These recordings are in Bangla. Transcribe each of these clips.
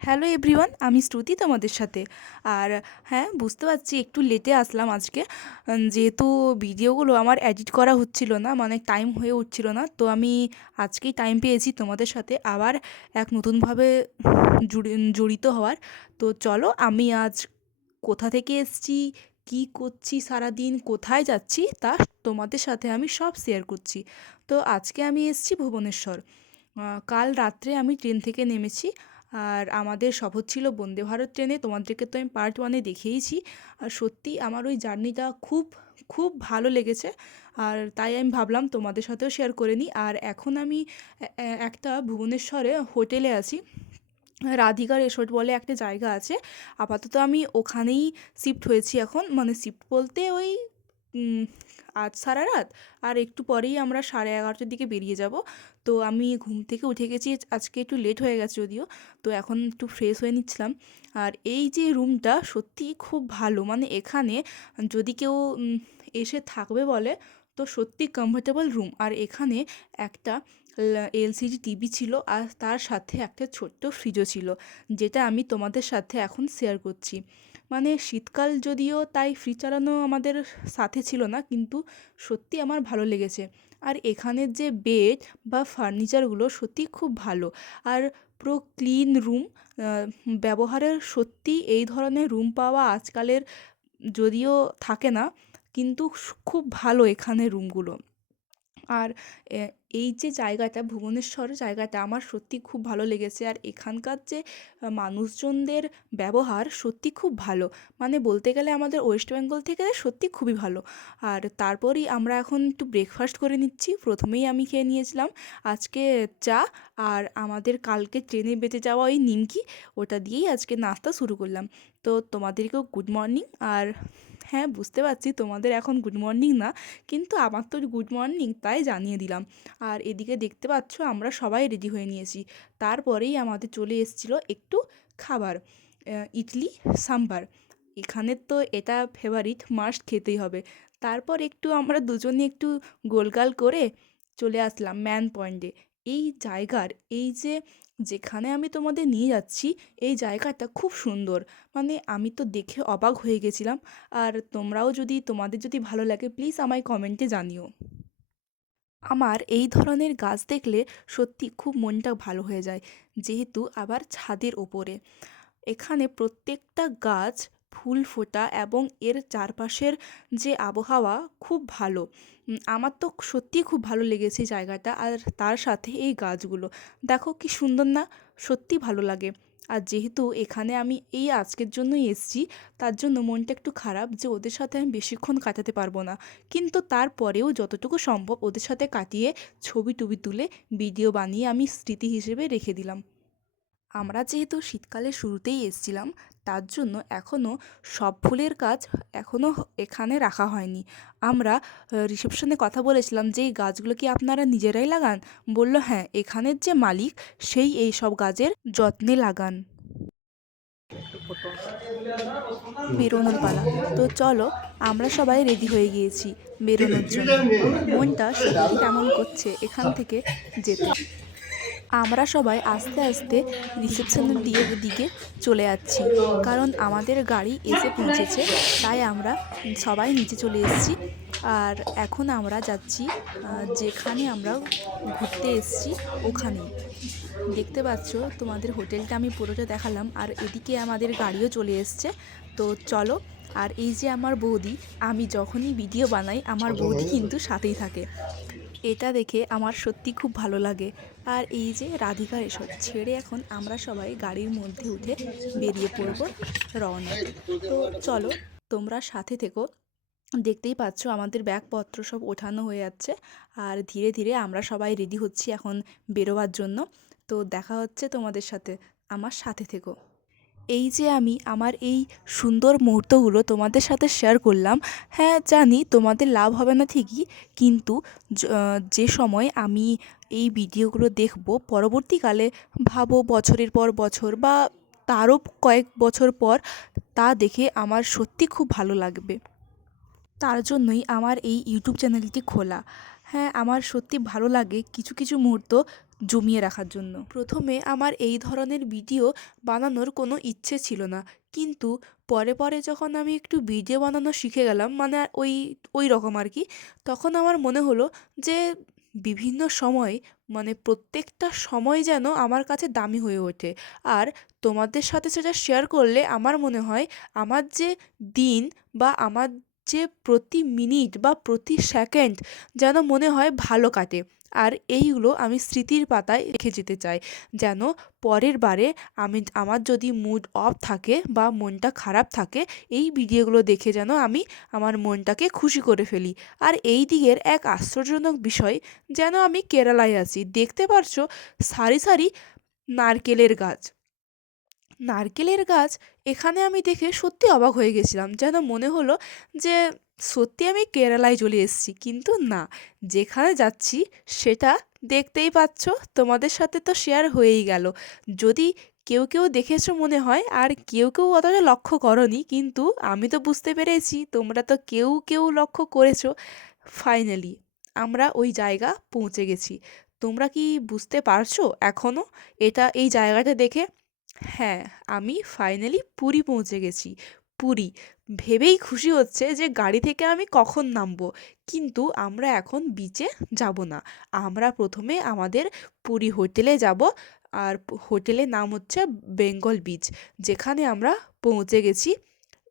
হ্যালো এভরিওয়ান, আমি শ্রুতি তোমাদের সাথে। আর হ্যাঁ, বুঝতে পারছি একটু লেটে আসলাম আজকে। যেহেতু ভিডিওগুলো আমার এডিট করা হচ্ছিল না, মানে টাইম হয়ে উঠছিল না, তো আমি আজকেই টাইম পেয়েছি তোমাদের সাথে আবার এক নতুনভাবে জড়িত হওয়ার। তো চলো, আমি আজ কোথা থেকে এসেছি, কী করছি সারাদিন, কোথায় যাচ্ছি, তা তোমাদের সাথে আমি সব শেয়ার করছি। তো আজকে আমি এসেছি ভুবনেশ্বর। কাল রাত্রে আমি ট্রেন থেকে নেমেছি। আর আমাদের সফর ছিল বন্দে ভারত ট্রেনে। তোমাদেরকে তো আমি পার্ট ওয়ানে দেখিয়েছি। আর সত্যি আমার ওই জার্নিটা খুব খুব ভালো লেগেছে। আর তাই আমি ভাবলাম তোমাদের সাথেও শেয়ার করে নিই। আর এখন আমি একটা ভুবনেশ্বরে হোটেলে আছি। রাধিকা রিসোর্ট বলে একটা জায়গা আছে। আপাতত আমি ওখানেই শিফট হয়েছি এখন, মানে শিফট বলতে ওই উম, আজ সারা রাত আর একটু পরেই আমরা 11:30টার দিকে বেরিয়ে যাব। তো আমি ঘুম থেকে উঠে গেছি, আজকে একটু লেট হয়ে গেছে যদিও। তো এখন একটু ফ্রেশ হয়ে নিচ্ছিলাম। আর এই যে রুমটা সত্যিই খুব ভালো, মানে এখানে যদি কেউ এসে থাকবে বলে, তো সত্যি কমফোর্টেবল রুম। আর এখানে একটা এলসিডি টিভি ছিল, আর তার সাথে একটা ছোট্ট ফ্রিজও ছিল, যেটা আমি তোমাদের সাথে এখন শেয়ার করছি। মানে শীতকাল যদিও, তাই ফ্রিজ চালানো আমাদের সাথে ছিল না, কিন্তু সত্যি আমার ভালো লেগেছে। আর এখানের যে বেড বা ফার্নিচারগুলো সত্যি খুব ভালো। আর পুরো ক্লিন রুম। ব্যবহারের সত্যি এই ধরনের রুম পাওয়া আজকালের যদিও থাকে না, কিন্তু খুব ভালো এখানের রুমগুলো। আর এ এই যে জায়গাটা, ভুবনেশ্বর জায়গাটা আমার সত্যি খুব ভালো লেগেছে। আর এখানকার যে মানুষজনদের ব্যবহার সত্যি খুব ভালো। মানে বলতে গেলে আমাদের ওয়েস্ট বেঙ্গল থেকে সত্যি খুবই ভালো। আর তারপরই আমরা এখন একটু ব্রেকফাস্ট করে নিচ্ছি। প্রথমেই আমি খেয়ে নিয়েছিলাম আজকে চা, আর আমাদের কালকে ট্রেনে বেঁচে যাওয়া ওই নিমকি, ওটা দিয়েই আজকে নাস্তা শুরু করলাম। তো তোমাদেরকেও গুড মর্নিং। আর হ্যাঁ, বুঝতে পারছি তোমাদের এখন গুড মর্নিং না, কিন্তু আমার তো গুড মর্নিং, তাই জানিয়ে দিলাম। আর এদিকে দেখতে পাচ্ছ আমরা সবাই রেডি হয়ে নিয়েছি। তারপরেই আমাদের চলে এসেছিলো একটু খাবার, ইডলি সাম্বার। এখানের তো এটা ফেভারিট, মাস্ট খেতেই হবে। তারপর একটু আমরা দুজনে একটু গোলগাল করে চলে আসলাম ম্যান পয়েন্টে। এই জায়গার এই যে, যেখানে আমি তোমাদের নিয়ে যাচ্ছি, এই জায়গাটা খুব সুন্দর। মানে আমি তো দেখে অবাক হয়ে গেছিলাম। আর তোমরাও যদি, তোমাদের যদি ভালো লাগে, প্লিজ আমায় কমেন্টে জানিও। আমার এই ধরনের গাছ দেখলে সত্যি খুব মনটা ভালো হয়ে যায়, যেহেতু আবার ছাদের ওপরে। এখানে প্রত্যেকটা গাছ ফুল ফোটা, এবং এর চারপাশের যে আবহাওয়া খুব ভালো। আমার তো সত্যিই খুব ভালো লেগেছে এই জায়গাটা। আর তার সাথে এই গাছগুলো দেখো কি সুন্দর না, সত্যি ভালো লাগে। আর যেহেতু এখানে আমি এই আজকের জন্যই এসেছি, তার জন্য মনটা একটু খারাপ যে ওদের সাথে আমি বেশিক্ষণ কাটাতে পারবো না। কিন্তু তারপরেও যতটুকু সম্ভব ওদের সাথে কাটিয়ে ছবি টবি তুলে ভিডিও বানিয়ে আমি স্মৃতি হিসেবে রেখে দিলাম। আমরা যেহেতু শীতকালের শুরুতেই এসেছিলাম, তার জন্য এখনও সব ফুলের গাছ এখনও এখানে রাখা হয়নি। আমরা রিসেপশনে কথা বলেছিলাম যে এই গাছগুলো কি আপনারা নিজেরাই লাগান? বলল হ্যাঁ, এখানের যে মালিক সেই এই সব গাছের যত্নে লাগান। বেরোনোর পালা। তো চলো, আমরা সবাই রেডি হয়ে গিয়েছি বেরোনোর জন্য। মনটা সত্যি কেমন করছে এখান থেকে যেতে। আমরা সবাই আস্তে আস্তে রিসেপশনের দিকে চলে যাচ্ছি, কারণ আমাদের গাড়ি এসে পৌঁছেছে। তাই আমরা সবাই নিচে চলে এসেছি। আর এখন আমরা যাচ্ছি যেখানে আমরা ঘুরতে এসেছি ওখানেই। দেখতে পাচ্ছ, তোমাদের হোটেলটা আমি পুরোটা দেখালাম, আর এদিকে আমাদের গাড়িও চলে এসছে। তো চলো। আর এই যে আমার বৌদি, আমি যখনই ভিডিও বানাই আমার বৌদি কিন্তু সাথেই থাকে। এটা দেখে আমার সত্যি খুব ভালো লাগে। আর এই যে রাধিকা রিসোর্ট ছেড়ে এখন আমরা সবাই গাড়ির মধ্যে উঠে বেরিয়ে পড়ব রওনাতে। তো চলো, তোমরা সাথে থেকো। দেখতেই পাচ্ছ আমাদের ব্যাগপত্র সব ওঠানো হয়ে যাচ্ছে। আর ধীরে ধীরে আমরা সবাই রেডি হচ্ছি এখন বেরোবার জন্য। তো দেখা হচ্ছে তোমাদের সাথে, আমার সাথে থেকো। এই যে আমি আমার এই সুন্দর মুহূর্তগুলো তোমাদের সাথে শেয়ার করলাম, হ্যাঁ জানি তোমাদের লাভ হবে না ঠিকই, কিন্তু যে সময় আমি এই ভিডিওগুলো দেখব পরবর্তীকালে, ভাবো বছরের পর বছর বা তারও কয়েক বছর পর, তা দেখে আমার সত্যি খুব ভালো লাগবে। তার জন্যই আমার এই ইউটিউব চ্যানেলটি খোলা। হ্যাঁ, আমার সত্যি ভালো লাগে কিছু, কিছু মুহূর্ত জমিয়ে রাখার জন্য। ১ম এ আমার এই ধরনের ভিডিও বানানোর কোনো ইচ্ছে ছিল না। কিন্তু পরে, পরে যখন আমি একটু ভিডিও বানানো শিখে গেলাম মানে ওই রকম আরকি। তখন আমার মনে হলো যে বিভিন্ন সময় মানে প্রত্যেকটা সময় যেন আমার কাছে দামি হয়ে ওঠে। আর তোমাদের সাথে সেটা শেয়ার করলে আমার মনে হয় আমার যে দিন বা আমার যে প্রতি মিনিট বা প্রতি সেকেন্ড যেন মনে হয় ভালো কাটে। আর এইগুলো আমি স্মৃতির পাতায় রেখে যেতে চাই। যেন পরের বারে আমার যদি মুড অফ থাকে বা মনটা খারাপ থাকে, এই ভিডিওগুলো দেখে যেন আমি আমার মনটাকে খুশি করে ফেলি। আর এই দিকের এক আশ্চর্যজনক বিষয় যেন আমি কেরালায় আছি। দেখতে পারছো সারি, সারি নারকেলের গাছ। নারকেলের গাছ এখানে আমি দেখে সত্যি অবাক হয়ে গেছিলাম। যেন মনে হলো যে সত্যি আমি কেরালায় চলে এসেছি। কিন্তু না, যেখানে যাচ্ছি সেটা দেখতেই পাচ্ছ, তোমাদের সাথে তো শেয়ার হয়েই গেল। যদি কেউ, কেউ দেখেছো মনে হয় আর কেউ, কেউ অতটা লক্ষ্য করোনি, কিন্তু আমি তো বুঝতে পেরেছি তোমরা তো কেউ, কেউ লক্ষ্য করেছো। ফাইনালি আমরা ওই জায়গা পৌঁছে গেছি। তোমরা কি বুঝতে পারছো এখনো এই জায়গাটা দেখে? হ্যাঁ, আমি ফাইনালি পুরী পৌঁছে গেছি। পুরী। ভেবেই খুশি হচ্ছে যে গাড়ি থেকে আমি কখন নামবো। কিন্তু আমরা এখন বিচে যাব না। আমরা ১ম এ আমাদের পুরী হোটেলে যাব। আর হোটেলের নাম হচ্ছে বেঙ্গল বিচ। যেখানে আমরা পৌঁছে গেছি।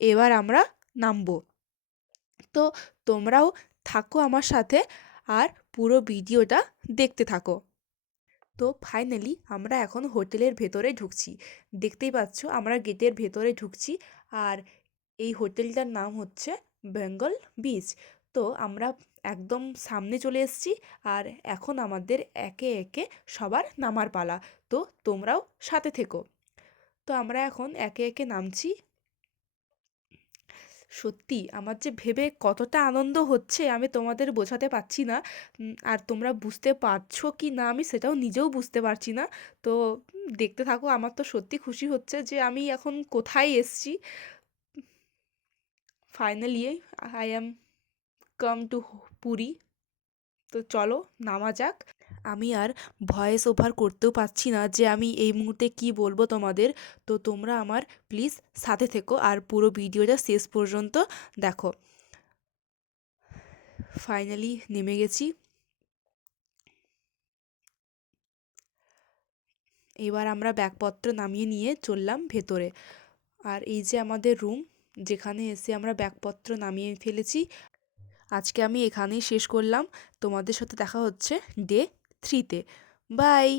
এবার আমরা নামবো। তো তোমরাও থাকো আমার সাথে আর পুরো ভিডিওটা দেখতে থাকো। তো ফাইনালি আমরা এখন হোটেলের ভেতরে ঢুকছি। দেখতেই পাচ্ছ আমরা গেটের ভেতরে ঢুকছি। আর এই হোটেলটার নাম হচ্ছে বেঙ্গল বিচ। তো আমরা একদম সামনে চলে এসেছি। আর এখন আমাদের একে, একে সবার নামার পালা। তো তোমরাও সাথে থেকো। তো আমরা এখন একে, একে নামছি। সত্যি আমার যে ভেবে কতটা আনন্দ হচ্ছে আমি তোমাদের বোঝাতে পারছি না। আর তোমরা বুঝতে পারছো কি না আমি সেটাও নিজেও বুঝতে পারছি না। তো দেখতে থাকো। আমার তো সত্যি খুশি হচ্ছে যে আমি এখন কোথায় এসছি। Finally I am come to Puri. তো চলো নামা যাক। আমি আর ভয়েস ওভার করতেও পারছি না যে আমি এই মুহূর্তে কী বলবো তোমাদের। তো তোমরা আমার প্লিজ সাথে থেকো আর পুরো ভিডিওটা শেষ পর্যন্ত দেখো। ফাইনালি নেমে গেছি। এবার আমরা ব্যাগপত্র নামিয়ে নিয়ে চললাম ভেতরে। আর এই যে আমাদের রুম, যেখানে এসে আমরা ব্যাগপত্র নামিয়ে ফেলেছি। আজকে আমি এখানেই শেষ করলাম। তোমাদের সাথে দেখা হচ্ছে ডে 3 তে। বাই।